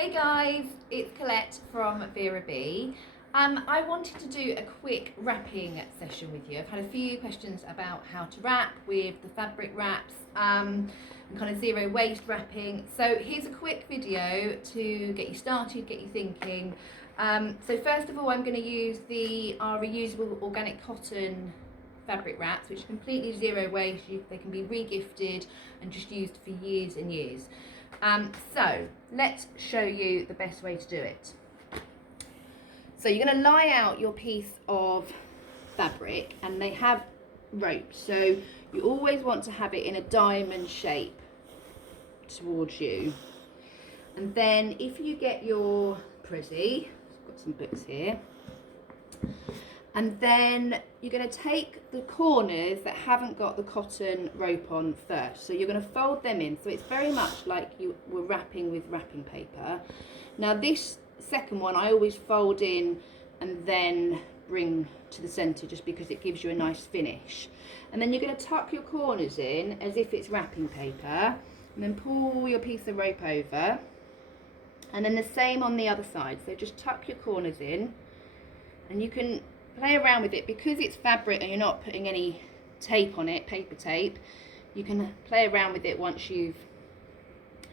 Hey guys, it's Colette from Vera-Bee. I wanted to do a quick wrapping session with you. I've had a few questions about how to wrap with the fabric wraps and kind of zero waste wrapping. So here's a quick video to get you started, get you thinking. So first of all, I'm going to use our reusable organic cotton fabric wraps, which are completely zero waste. They can be re-gifted and just used for years and years. So let's show you the best way to do it. So you're going to lie out your piece of fabric, and they have ropes, so you always want to have it in a diamond shape towards you. And then if you get your Prezi, I've got some books here, and then you're going to take the corners that haven't got the cotton rope on first. So you're going to fold them in. So it's very much like you were wrapping with wrapping paper. Now this second one I always fold in and then bring to the centre, just because it gives you a nice finish. And then you're going to tuck your corners in as if it's wrapping paper, and then pull your piece of rope over. And then the same on the other side. So just tuck your corners in, and you can play around with it because it's fabric and you're not putting any tape on it, paper tape. You can play around with it once you've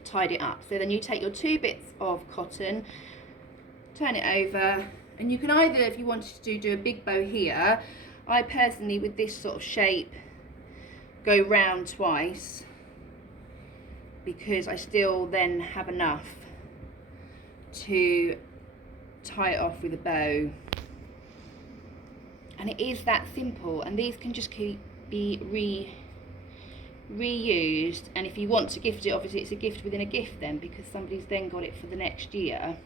tied it up. So then you take your two bits of cotton, turn it over, and you can either, if you wanted to do a big bow here, I personally with this sort of shape go round twice because I still then have enough to tie it off with a bow. And it is that simple, and these can just be reused. And if you want to gift it, obviously it's a gift within a gift then, because somebody's then got it for the next year.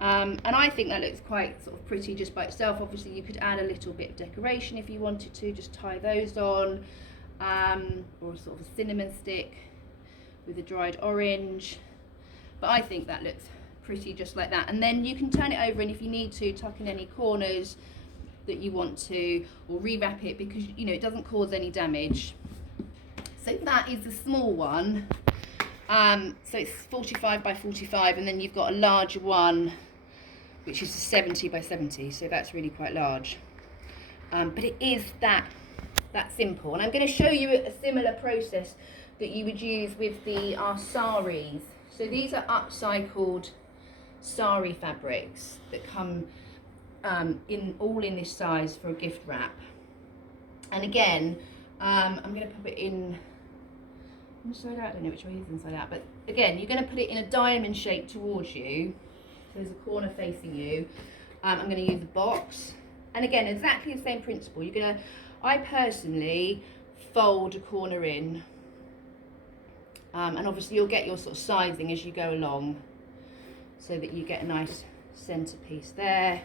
And I think that looks quite sort of pretty just by itself. Obviously you could add a little bit of decoration if you wanted to, just tie those on, or sort of a cinnamon stick with a dried orange. But I think that looks pretty just like that. And then you can turn it over, and if you need to, tuck in any corners that you want to, or rewrap it, because you know it doesn't cause any damage. So that is the small one. So it's 45 by 45, and then you've got a larger one which is 70 by 70, so that's really quite large. But it is that simple, and I'm going to show you a similar process that you would use with our Sarees. So these are upcycled Saree fabrics that come all in this size for a gift wrap. And again, I'm going to put it in inside out. I don't know which way is inside out, but again, you're going to put it in a diamond shape towards you. So there's a corner facing you. I'm going to use the box, and again, exactly the same principle. I personally fold a corner in, and obviously you'll get your sort of sizing as you go along, so that you get a nice centre piece there.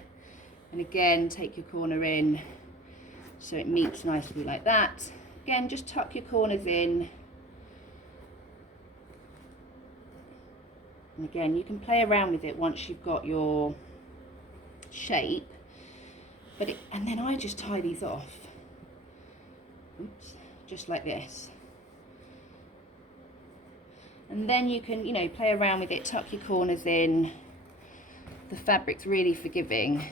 And again, take your corner in so it meets nicely like that. Again, just tuck your corners in. And again, you can play around with it once you've got your shape. And then I just tie these off. Oops, just like this. And then you can, play around with it, tuck your corners in. The fabric's really forgiving.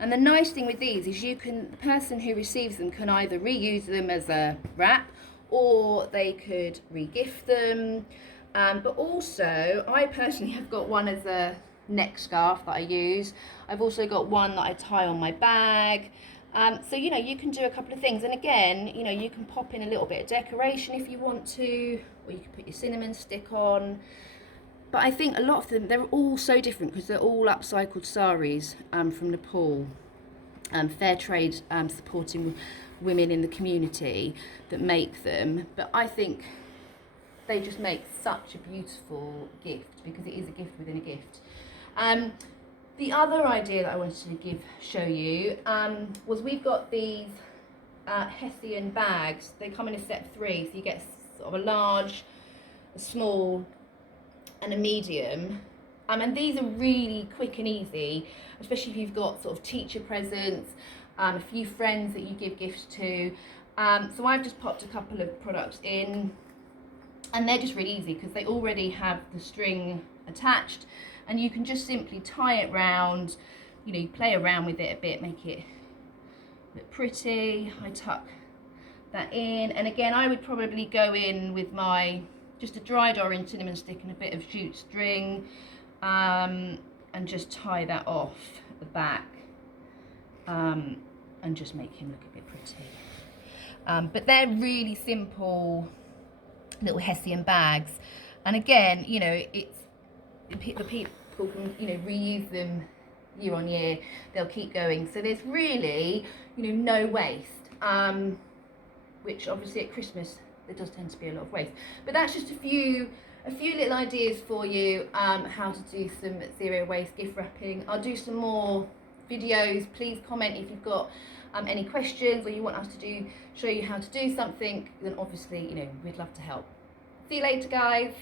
And the nice thing with these is the person who receives them can either reuse them as a wrap, or they could re-gift them. But also, I personally have got one as a neck scarf that I use. I've also got one that I tie on my bag. So, you can do a couple of things. And again, you can pop in a little bit of decoration if you want to, or you can put your cinnamon stick on. But I think a lot of them, they're all so different because they're all upcycled saris from Nepal. Fair trade supporting women in the community that make them. But I think they just make such a beautiful gift, because it is a gift within a gift. The other idea that I wanted to show you was we've got these Hessian bags. They come in a set of 3, so you get sort of a large, a small, and a medium. And these are really quick and easy, especially if you've got sort of teacher presents, a few friends that you give gifts to. So I've just popped a couple of products in, and they're just really easy because they already have the string attached, and you can just simply tie it round, you know, you play around with it a bit, make it look pretty. I tuck that in, and again I would probably go in with my just a dried orange cinnamon stick and a bit of jute string, and just tie that off at the back, and just make him look a bit pretty. But they're really simple little Hessian bags, and again, you know, it's the people can, you know, reuse them year on year. They'll keep going, so there's really, you know, no waste, which obviously at Christmas there does tend to be a lot of waste. But that's just a few little ideas for you, how to do some zero waste gift wrapping. I'll do some more videos. Please comment if you've got any questions, or you want us to show you how to do something, then obviously, you know, we'd love to help. See you later, guys.